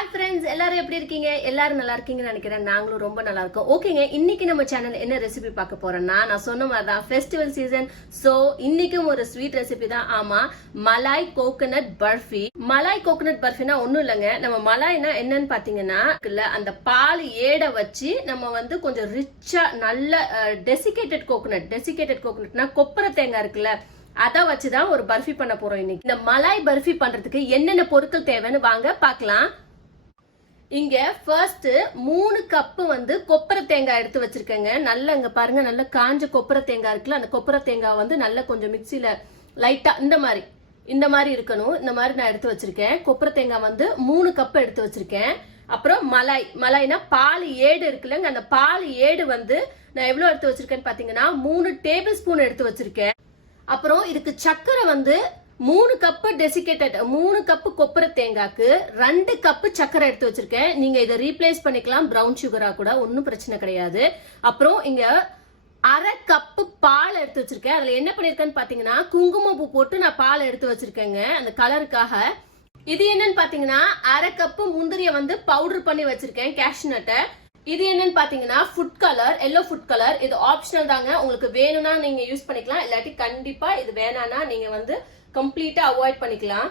Hi friends, எல்லாரும் எப்படி இருக்கீங்க? எல்லாரும் நல்லா இருக்கீங்கன்னு நினைக்கிறேன். நாங்களும் ரொம்ப நல்லா இருக்கோம். ஓகேங்க, இன்னைக்கு நம்ம சேனல் என்ன ரெசிபி பார்க்க போறோம்னா, நான் சொன்ன மாதிரி தான் ஃபெஸ்டிவல் சீசன். சோ இன்னைக்கும் ஒரு ஸ்வீட் ரெசிபி தான். ஆமா, மலாய் கோகனட் பர்ஃபி. மலாய் கோகனட் பர்ஃபினா ஒண்ணும் இல்லைங்க. நம்ம மலாய்னா என்னன்னு பாத்தீங்கன்னா, அந்த பால் ஏட வச்சு நம்ம வந்து கொஞ்சம் ரிச்சா நல்ல டெசிகேட்டட் கோகனட்னா கொப்பரை தேங்காய் இருக்குல்ல, அத வச்சுதான் ஒரு பர்ஃபி பண்ண போறோம் இன்னைக்கு. இந்த மலாய் பர்ஃபி பண்றதுக்கு என்னென்ன பொருட்கள் தேவைன்னு வாங்க பார்க்கலாம். இங்க ஃபர்ஸ்ட் 3 கப் வந்து கொப்பரை தேங்காய் எடுத்து வச்சிருக்கேங்க. நல்லா இங்க பாருங்க, நல்ல காஞ்ச கொப்பரை தேங்காய் இருக்குல்ல, அந்த கொப்பரை தேங்காய் வந்து நல்லா கொஞ்சம் மிக்சியில லைட்டா இந்த மாதிரி இருக்கணும். இந்த மாதிரி நான் எடுத்து வச்சிருக்கேன். கொப்பரை தேங்காய் வந்து 3 கப் எடுத்து வச்சிருக்கேன். அப்புறம் மலாய்னா பால் ஏடு இருக்குல்லங்க, அந்த பால் ஏடு வந்து நான் எவ்வளவு எடுத்து வச்சிருக்கேன்னு பாத்தீங்கன்னா 3 டேபிள் ஸ்பூன் எடுத்து வச்சிருக்கேன். அப்புறம் இதுக்கு சக்கரை வந்து 3 கப் டெசிகேட்டட் 3 கப் கொப்பரை தேங்காய்க்கு 2 கப் சக்கரை எடுத்து வச்சிருக்கேன். நீங்க இதை ரீப்ளேஸ் பண்ணிக்கலாம் பிரவுன் சுகரா கூட, ஒன்னும் பிரச்சனை கிடையாது. அப்புறம் இங்க 1/2 கப் பால் எடுத்து வச்சிருக்கேன். அதுல என்ன பண்ணிருக்கேன்னு பாத்தீங்கன்னா குங்குமப்பூ போட்டு நான் பால் எடுத்து வச்சிருக்கேங்க அந்த கலருக்காக. இது என்னன்னு பாத்தீங்கன்னா 1/2 கப் முந்திரிய வந்து பவுடர் பண்ணி வச்சிருக்கேன், கேஷ்யூ நட்டை. இது என்னன்னு பாத்தீங்கன்னா food colour, yellow food colour. இது ஆப்ஷனல் தாங்க, உங்களுக்கு வேணும்னா நீங்க யூஸ் பண்ணிக்கலாம், இல்லாட்டி கண்டிப்பா இது வேணானா நீங்க வந்து கம்ப்ளீட்டா அவாய்ட் பண்ணிக்கலாம்.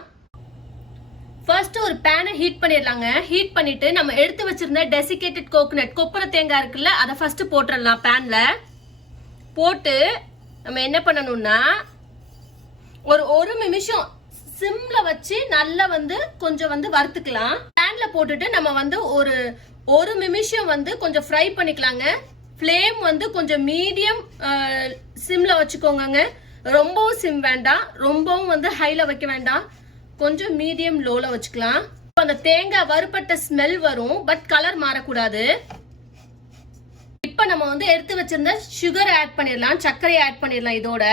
ஃபர்ஸ்ட் ஒரு பேனை ஹீட் பண்ணிடலாங்க. ஹீட் பண்ணிட்டு நம்ம எடுத்து வச்சிருந்த டெசிகேட்டட் கோகனட் கொப்பரை தேங்காய் இருக்குல்ல, அதை ஃபர்ஸ்ட் போட்டுடலாம். பேன்ல போட்டு நம்ம என்ன பண்ணணும்னா ஒரு நிமிஷம் சிம்ல வச்சு நல்லா வந்து கொஞ்சம் வந்து வறுத்துக்கலாம். பேன்ல போட்டுட்டு நம்ம வந்து ஒரு நிமிஷம் வந்து கொஞ்சம் ஃப்ரை பண்ணிக்கலாங்க. ஃப்ளேம் வந்து கொஞ்சம் மீடியம் சிம்ல வச்சுக்கோங்க. ரொம்பவும் சிம் வேண்டாம், ரொம்பவும் வந்து ஹைல வைக்க வேண்டாம், கொஞ்சம் மீடியம் லோல வச்சுக்கலாம். அந்த தேங்காய் வறுபட்ட ஸ்மெல் வரும், பட் கலர் மாறக்கூடாது. இப்ப நம்ம வந்து எடுத்து வச்சிருந்த சுகர் ஆட் பண்ணிடலாம், சர்க்கரையை ஆட் பண்ணிடலாம். இதோட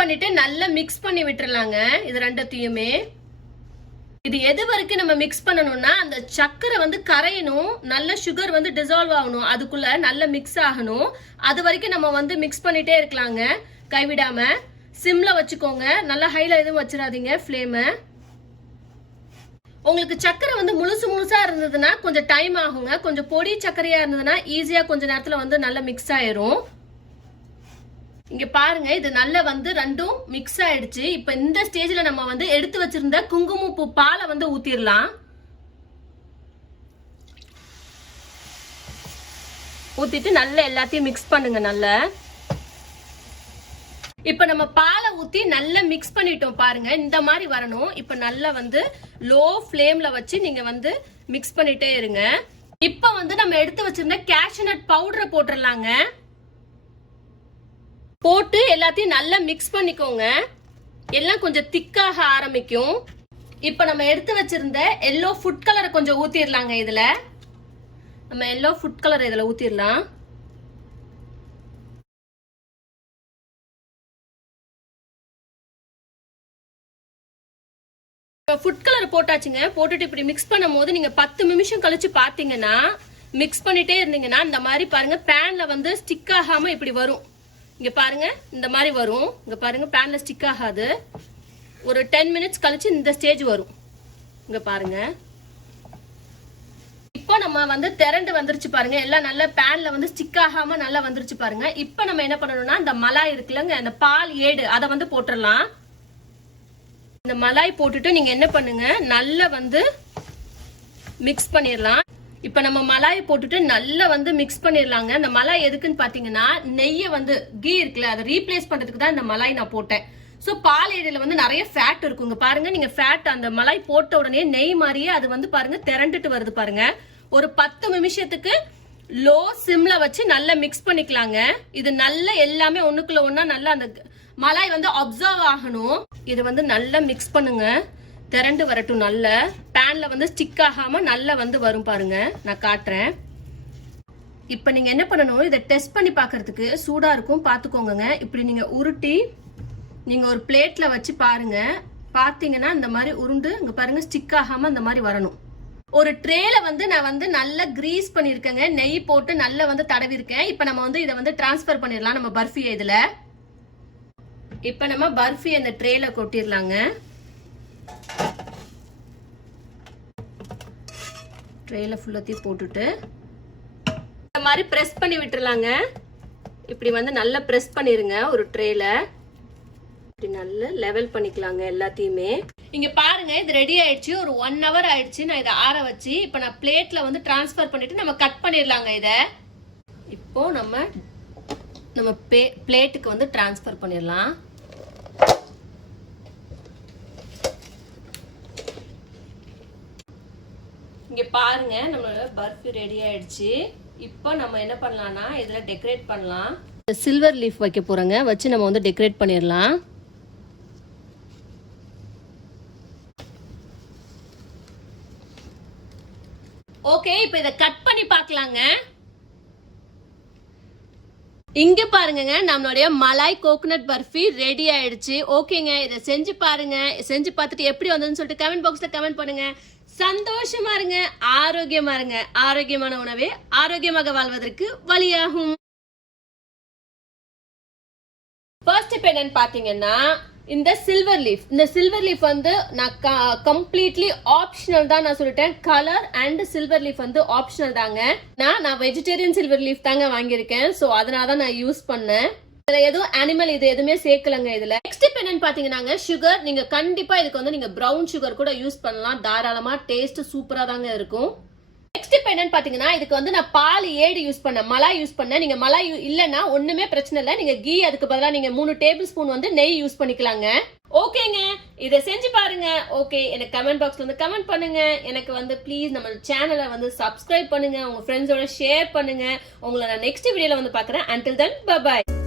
பண்ணிட்டு நல்லா மிக்ஸ் பண்ணி விட்டுறலாங்க இது ரெண்டத்தையுமே. இது எது வரைக்கும் நம்ம மிக்ஸ் பண்ணணும்னா அந்த சக்கரை வந்து கரையணும், நல்ல சுகர் வந்து டிசால்வ் ஆகணும், அதுக்குள்ள நல்ல மிக்ஸ் ஆகணும். அது வரைக்கும் நம்ம வந்து மிக்ஸ் பண்ணிட்டே இருக்கலாங்க, கைவிடாம. சிம்ல வச்சுக்கோங்க, நல்லா ஹைல எதுவும் வச்சிடாதீங்க ஃப்ளேம. உங்களுக்கு சக்கரை வந்து முழுசா இருந்ததுன்னா கொஞ்சம் டைம் ஆகுங்க. கொஞ்சம் பொடி சக்கரையா இருந்ததுன்னா ஈஸியா கொஞ்ச நேரத்துல வந்து நல்லா மிக்ஸ் ஆயிரும். இங்க பாருங்க, இது நல்லா வந்து ரெண்டும் மிக்ஸ் ஆயிடுச்சு. இப்ப இந்த ஸ்டேஜ்ல நம்ம வந்து எடுத்து வச்சிருந்த குங்குமப்பூ பாலை வந்து ஊத்திரலாம். ஊத்திட்டு நல்லா எல்லாத்தையும் மிக்ஸ் பண்ணுங்க. நல்லா இப்ப நம்ம பாலை ஊத்தி நல்லா மிக்ஸ் பண்ணிட்டோம் பாருங்க, இந்த மாதிரி வரணும். இப்ப நல்லா வந்து லோ ஃப்ளேம்ல வச்சு நீங்க வந்து மிக்ஸ் பண்ணிட்டே இருங்க. இப்ப வந்து நம்ம எடுத்து வச்சிருந்த கேஷ்யூ நட் பவுடரை போட்டுடலாங்க. போட்டு எல்லாத்தையும் நல்லா மிக்ஸ் பண்ணிக்கோங்க. எல்லாம் கொஞ்சம் திக்காக ஆரம்பிக்கும். இப்ப நம்ம எடுத்து வச்சிருந்த எல்லோ ஃபுட் கலரை கொஞ்சம் ஊத்திடலாங்க. இதுல நம்ம எல்லோ ஃபுட் கலர் இதுல ஊத்திடலாம். Food colour போட்டாச்சுங்க. போட்டுட்டு இப்படி மிக்ஸ் பண்ணும் போது நீங்க 10 நிமிஷம் கழிச்சு பாத்தீங்கன்னா, மிக்ஸ் பண்ணிட்டே இருந்தீங்கன்னா இந்த மாதிரி பாருங்க பேன்ல வந்து ஸ்டிக் ஆகாம இப்படி வரும். இங்க பாருங்க, இந்த மாதிரி வரும். இங்க பாருங்க, பேன்ல ஸ்டிக் ஆகாது. ஒரு 10 மினிட்ஸ் கழிச்சு இந்த ஸ்டேஜ் வரும். இங்க பாருங்க, இப்போ நம்ம வந்து திரண்டு வந்துருச்சு பாருங்க. எல்லாம் நல்லா பேன்ல வந்து ஸ்டிக் ஆகாம நல்லா வந்துருச்சு பாருங்க. இப்போ நம்ம என்ன பண்ணணும்னா இந்த மலாய் இருக்குல்லங்க, அந்த பால் ஏடு அதை வந்து போட்டுடலாம். இந்த மலாய் போட்டுட்டு நீங்க என்ன பண்ணுங்க, நல்லா வந்து மிக்ஸ் பண்ணிடலாம். இப்ப நம்ம மலாய் போட்டுட்டு நல்லா வந்து மிக்ஸ் பண்ணிடலாங்க. இந்த மலாய் எதுக்குன்னு பாத்தீங்கன்னா நெய்யை வந்து கீ இருக்குல்ல, அதை ரீப்ளேஸ் பண்றதுக்கு தான் இந்த மலாய் நான் போட்டேன். சோ பால் ஏடியில வந்து நிறைய ஃபேட் இருக்குங்க. பாருங்க, நீங்க ஃபேட் அந்த மலாய் போட்ட உடனே நெய் மாதிரியே அது வந்து பாருங்க திரண்டுட்டு வருது பாருங்க. ஒரு 10 நிமிஷத்துக்கு லோ சிம்ல வச்சு நல்லா மிக்ஸ் பண்ணிக்கலாங்க. இது நல்லா எல்லாமே ஒண்ணுக்குள்ள ஒண்ணா நல்லா அந்த மலாய் வந்து அப்சர்வ் ஆகணும். இது வந்து நல்லா மிக்ஸ் பண்ணுங்க, திரண்டு வரட்டும். நல்ல பேன்ல வந்து ஸ்டிக் ஆகாம நல்லா வந்து வரும் பாருங்க, நான் காட்டுறேன். இப்ப நீங்க என்ன பண்ணணும், இதை டெஸ்ட் பண்ணி பாக்குறதுக்கு சூடா இருக்கும் பாத்துக்கோங்க. இப்படி நீங்க உருட்டி நீங்க ஒரு பிளேட்ல வச்சு பாருங்க. பாத்தீங்கன்னா இந்த மாதிரி உருண்டு இங்க பாருங்க ஸ்டிக் ஆகாம இந்த மாதிரி வரணும். ஒரு ட்ரேல வந்து நான் வந்து நல்லா கிரீஸ் பண்ணிருக்கேங்க, நெய் போட்டு நல்லா வந்து தடவி இருக்கேன். இப்ப நம்ம வந்து இதை வந்து டிரான்ஸ்பர் பண்ணிடலாம் நம்ம பர்ஃபி. இதுல இப்ப நம்ம பர்ஃபி அந்த ட்ரேல கொட்டிடலாங்க. ட்ரேல ஃபுல்லாத்தையும் போட்டுட்டு இந்த மாதிரி ப்ரெஸ் பண்ணி விட்டுறலாங்க. இப்படி வந்து நல்லா ப்ரெஸ் பண்ணிருங்க. ஒரு ட்ரேல இப்படி நல்லா லெவல் பண்ணிக்கலாங்க எல்லாத்தையுமே. இங்க பாருங்க, இது ரெடி ஆயிடுச்சு. ஒரு 1 hour ஆயிடுச்சு. நான் இதை ஆற வச்சு இப்போ நான் பிளேட்ல வந்து டிரான்ஸ்ஃபர் பண்ணிட்டு நம்ம கட் பண்ணிடலாங்க. இதை இப்போ நம்ம பிளேட்டுக்கு வந்து டிரான்ஸ்ஃபர் பண்ணிடலாம். இங்க பாருங்க, நம்மளோட பர்ஃபி ரெடி ஆயிடுச்சு. இப்போ நம்ம என்ன பண்ணலாம்னா இதுல டெக்கரேட் பண்ணலாம். சில்வர் லீஃப் வைக்க போறோங்க. வச்சு நம்ம வந்து டெக்கரேட் பண்ணிடலாம். ஓகே, இப்போ இதை கட் பண்ணி பார்க்கலாங்க. இங்க பாருங்க, நம்மளுடைய மலாய் கோகனட் பர்ஃபி ரெடி ஆயிடுச்சு. ஓகேங்க, இதை செஞ்சு பாருங்க. செஞ்சு பார்த்துட்டு எப்படி வந்ததுன்னு சொல்லிட்டு கமெண்ட் பாக்ஸ்ல கமெண்ட் பண்ணுங்க. சந்தோஷமா இருங்க, ஆரோக்கியமா இருங்க. ஆரோக்கியமான உணவே ஆரோக்கியமாக வாழ்வதற்கு வழியாகும். ஃபர்ஸ்ட் இப்போ என்னன்னு பாத்தீங்கன்னா இந்த சில்வர் லீஃப் வந்து நான் கம்ப்ளீட்லி ஆப்ஷனல் தான் நான் சொல்லிட்டேன். கலர் அண்ட் சில்வர் லீஃப் வந்து ஆப்ஷனல் தாங்க. நான் வெஜிடேரியன் சில்வர் லீஃப் தாங்க வாங்கியிருக்கேன். சோ அதனால தான் நான் யூஸ் பண்ணேன். இதுல எதுவும் அனிமல் இது எதுவுமே சேர்க்கலங்க. இதுல நெக்ஸ்ட் இப்போ என்னன்னு பாத்தீங்கன்னா சுகர். நீங்க கண்டிப்பா இதுக்கு வந்து நீங்க பிரவுன் சுகர் கூட யூஸ் பண்ணலாம். தாராளமா டேஸ்ட் சூப்பரா தாங்க இருக்கும். நெக்ஸ்ட் இப்போ என்னன்னு பாத்தீங்கன்னா இதுக்கு வந்து நான் பால் ஏடு யூஸ் பண்ணேன், மலாய் யூஸ் பண்ணேன். நீங்க மலாய் இல்லன்னா ஒண்ணுமே பிரச்சனை இல்லை. நீங்க கீ அதுக்கு பதிலாக நீங்க 3 டேபிள் ஸ்பூன் வந்து நெய் யூஸ் பண்ணிக்கலாங்க. ஓகேங்க, இதை செஞ்சு பாருங்க. ஓகே, எனக்கு கமெண்ட் பாக்ஸ்ல வந்து கமெண்ட் பண்ணுங்க. எனக்கு வந்து ப்ளீஸ் நம்ம சேனலை வந்து சப்ஸ்கிரைப் பண்ணுங்க. உங்க ஃப்ரெண்ட்ஸோட ஷேர் பண்ணுங்க. உங்களை நான் நெக்ஸ்ட் வீடியோல வந்து பாக்குறேன். until then bye bye.